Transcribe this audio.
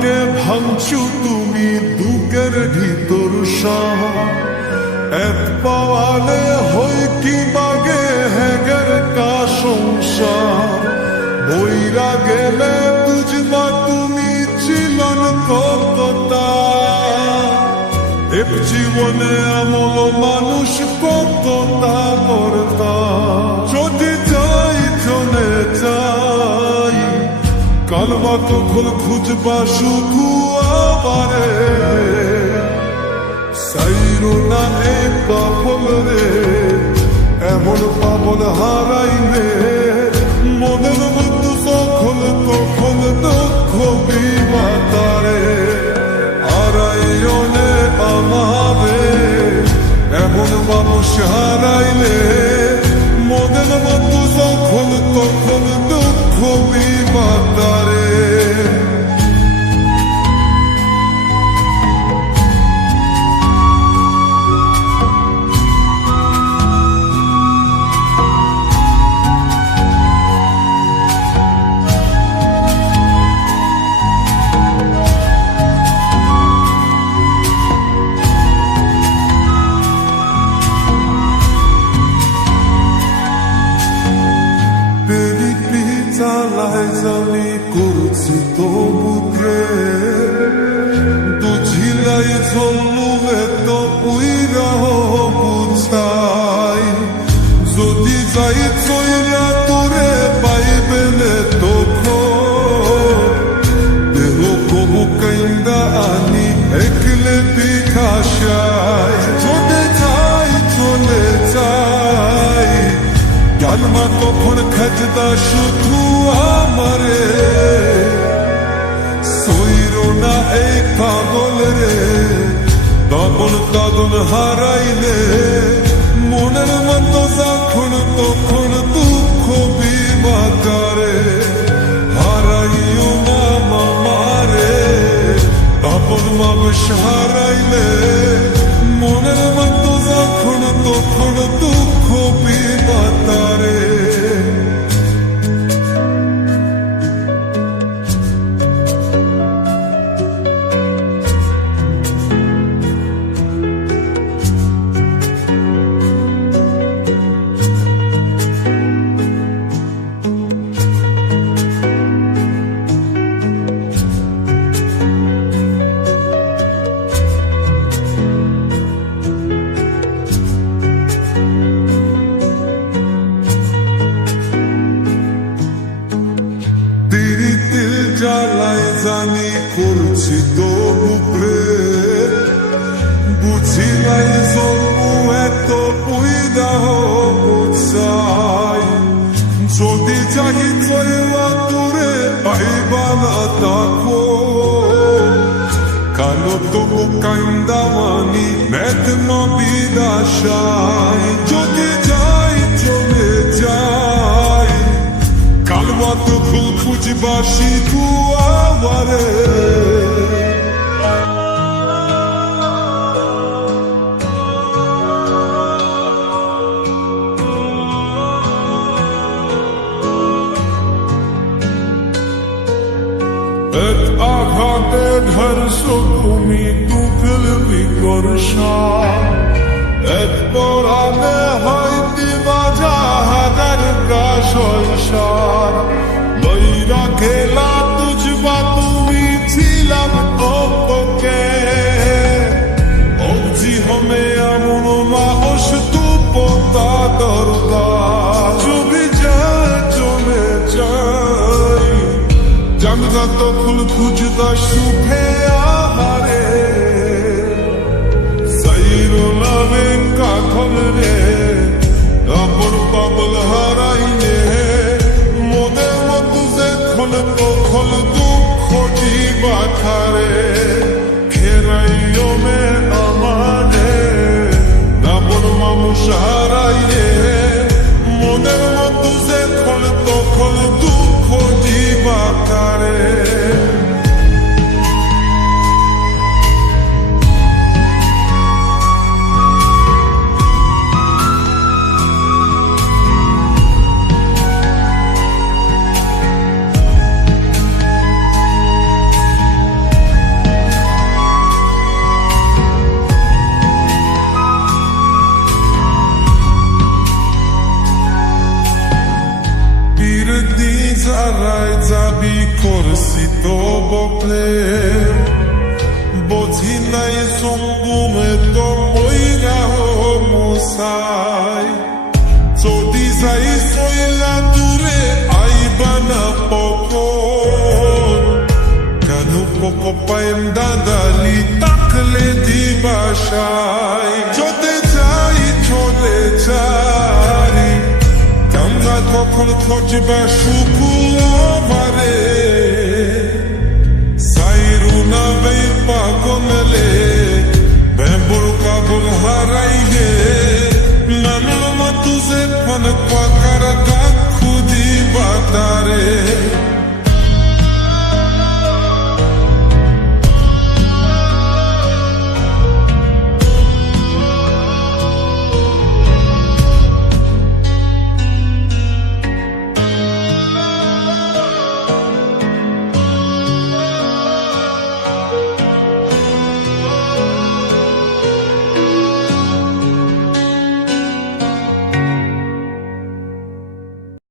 আমাকে ভাঙছু তুমি দুঃখের ভিতর এক পাওয়ালে হই কি বাগে হেগের কা সংসার বইরা গেলে বুঝবা তুমি চিলন কতটা জীবনে আমল মানুষ কতটা বর্তা যদি যাই চলে যাই কালবা তখন খুঁজবা শুধু আবারে সাইরো না এ পাগল রে এমন পাগল হারাইলে মনের মধ্যে সকল তখন দুঃখ বিমাতারে আড়াইনে আমারে এমন মানুষ হারাইলে মনের মধ্যে সকল তখন দুঃখ বিমাতারে চালাই জানি করছি তবু দুঝিলাই জন্মে তো উইরা বুঝাই যদি যাই চইলা তোরে পাইবেলে তো দেহ কবু কাইন্দা আনি একলে পিখাসাই যদি যাই চলে যাই কালমা তখন খাজদা শুধু আমারে সইরো না এই পাগল রে তখন তখন হারাইলে মনের মতো যখন তখন দুঃখ বিমাতারে হারাইও না মামারে তখন মানুষ হারাইলে মনের মতো যখন তখন দুঃখ বিমাতারে জ্বালাই জানি করছি তবু বুঝিলাই জন্ম এত পুইদাহ চাই যদি চাই চলা তোরে পাইবা না তাকো কালো তবু কান্দা মানি মেদ নবিদাসাই যদি যাই চলে যাই কালবা তো ফুল খুঁজবা শুধু আমারে এক আঘাতে ধরছো তুমি দুঃখের বিকর্ষা এক পরাণে হইতে বাজা হাজার সংসার লইরা খেলা তুঝবা তুমি ছিলাম তোকে অবজি হমে এমন মানুষ তু পোতা দরকার যদি যায় চলে যাই জানগা তো ফুল খুঁজদা সুখে আহারে সাইরো নামে কাখল রে অপর পাগল হারাইলে মনের মতো যে খল তখন দুঃখ জীবাখারে খেরাইও মে আমারে নামর মানুষ হারাইলে মনের মতো যে খল তখন দুঃখ জীবাখারে যারাই যাবি করছি তো বকলে বুঝি নাই সঙ্গুমে তো মইরা মশাই যদি যাই সইলা দূরে আইবা না পকন কেন পক পায়েম দাদালি তাকলে দিবাসাই যদি যাই চলে যাই কামরা কখন খোঁজবা শুকুল আমারে সাইরুনা বেই পাগমলে বেম্বুর কাবুল হারাইলে নানুর মা তুঝে ফন পাকার